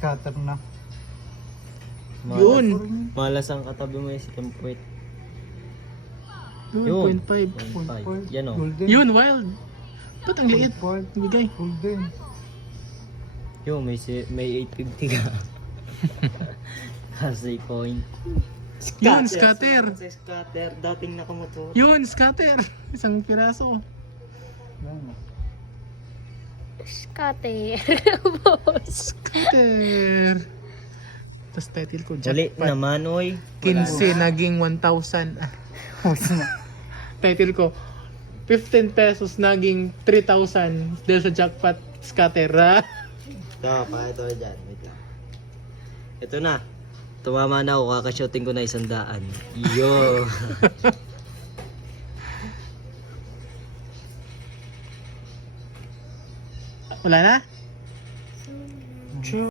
scatter na. Yun. Malas ang katabi mo yung si Tempuet. Yun, 0.5. 0.5. Yan o. Golden. Yun, wild. Ba't ang liit? 0.5. Bigay. Golden. Yung may 850 ka. Kasi coin. Yun, scatter. Sa scatter, dating nakamotor. Yun, scatter. Isang piraso. Yan. Scatter. Scatter. Tapos title ko, Dali jackpot. naman, oy. 15 naging 1,000. Title ko, 15 pesos naging 3,000 dahil sa jackpot scatter. Ito, ito dyan. Wait lang. Ito na. Tumama na ako, kakashooting ko na 100. Yo. Wala na?